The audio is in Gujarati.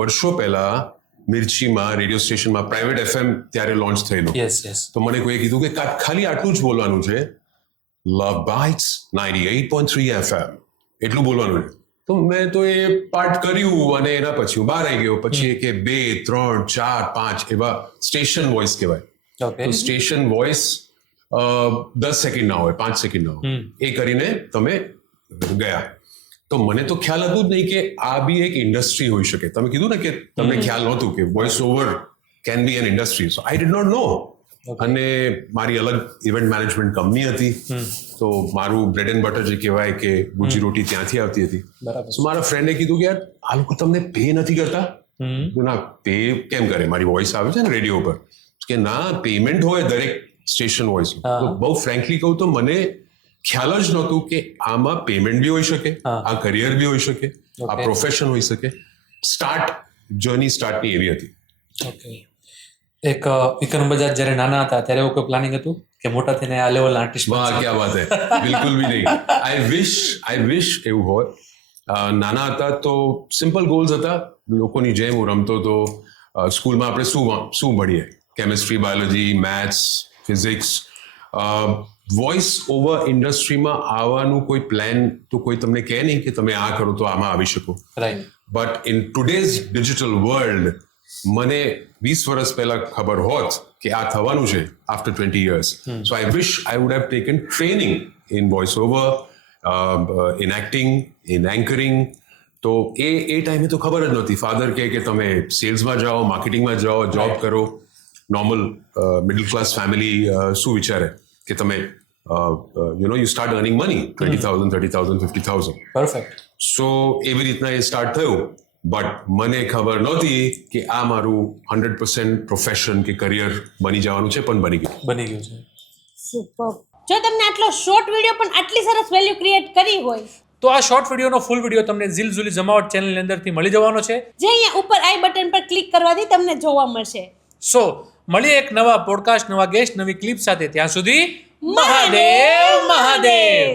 વર્ષો પહેલા મિર્ચીમાં રેડિયો સ્ટેશનમાં પ્રાઇવેટ એફએમ ત્યારે લોન્ચ થયેલું. યસ યસ તો મને કોઈએ કીધું કે ખાલી આટલું જ બોલવાનું છે, લવ બાઇટ્સ 98.3 FM એટલું બોલવાનું છે. તો મેં તો એ પાર્ટ કર્યું અને એના પછી હું બહાર આવી ગયો. પછી કે 2, 3, 4, 5 એવા સ્ટેશન વોઇસ કહેવાય. ઓકે તો સ્ટેશન વોઇસ 10 સેકન્ડ ના હોય, 5 સેકન્ડ ના હોય, એ કરીને તમે ગયા. તો મને તો ખ્યાલ હતું જ નહીં કે આ બી એક ઇન્ડસ્ટ્રી હોઈ શકે. તમે કીધું ને કે તમને ખ્યાલ નહોતું કે voice over can be an industry. So I did not know. અને મારી અલગ ઇવેન્ટ મેનેજમેન્ટ કંપની હતી. તો મારું બ્રેડ એન્ડ બટર જે કહેવાય કે ગુજી રોટી ત્યાંથી આવતી હતી. બરાબર તો મારા ફ્રેન્ડે કીધું કે યાર આ લોકો તમને પે નથી કરતા. ના, પે કેમ કરે, મારી વોઇસ આવે છે ને રેડિયો પર. કે ના, પેમેન્ટ હોય દરેક સ્ટેશન વોઇસ. તો બહુ ફ્રેન્કલી કહું તો મને ખ્યાલ જ નહોતું કે આમાં પેમેન્ટ બી હોઈ શકે, આ કરિયર બી હોઈ શકે, આ પ્રોફેશન હોઈ શકે. જર્ની સ્ટાર્ટની એવી હતી. ઓકે. એક વિક્રમ બજાજ જ્યારે નાના હતા ત્યારે એવું કોઈ પ્લાનિંગ હતું કે મોટા થઈને આ લેવલના આર્ટિસ્ટ? વાહ, ક્યાં વાત હે. બિલકુલ બી નહીં. આઈ વિશ એવું હોય. નાના હતા તો સિમ્પલ ગોલ્સ હતા. લોકોની જેમ હું રમતો હતો. સ્કૂલમાં આપણે શું ભણીએ? Chemistry, biology, maths, physics. Voice over ઇન્ડસ્ટ્રીમાં આવવાનું કોઈ પ્લાન તો કોઈ તમને કહે નહીં કે તમે આ કરો તો આમાં આવી શકો. Right. But in today's digital world મને 20 વર્ષ પહેલા ખબર હોત કે આ થવાનું છે after 20 years. So I wish I would have taken training in voice over, in acting, in anchoring. તો એ ટાઈમે તો ખબર જ નહોતી. ફાધર કહે કે તમે સેલ્સમાં જાઓ, માર્કેટિંગમાં જાઓ, જોબ કરો. નોર્મલ મિડલ ક્લાસ ફેમિલી શું વિચારે કે તમે you start earning money, 20,000, 30,000, 50,000. Perfect. So એવી રીતના એ સ્ટાર્ટ થયું. બટ મને ખબર નહોતી કે આ મારું 100% પ્રોફેશન કે કરિયર બની જવાનું છે, પણ બની ગયું છે. સુપર. જો તમને આટલો શોર્ટ વિડીયો પણ આટલી સરસ વેલ્યુ ક્રિએટ કરી હોય તો આ શોર્ટ વિડીયોનો ફૂલ વિડીયો તમને ઝીલઝુલી જમાવટ ચેનલની અંદરથી મળી જવાનો છે, જે અહીંયા ઉપર આઈ બટન પર ક્લિક કરવાથી તમને જોવા મળશે. સો મળીએ એક નવા પોડકાસ્ટ, નવા ગેસ્ટ, નવી ક્લિપ સાથે. ત્યાં સુધી મહાદેવ મહાદેવ.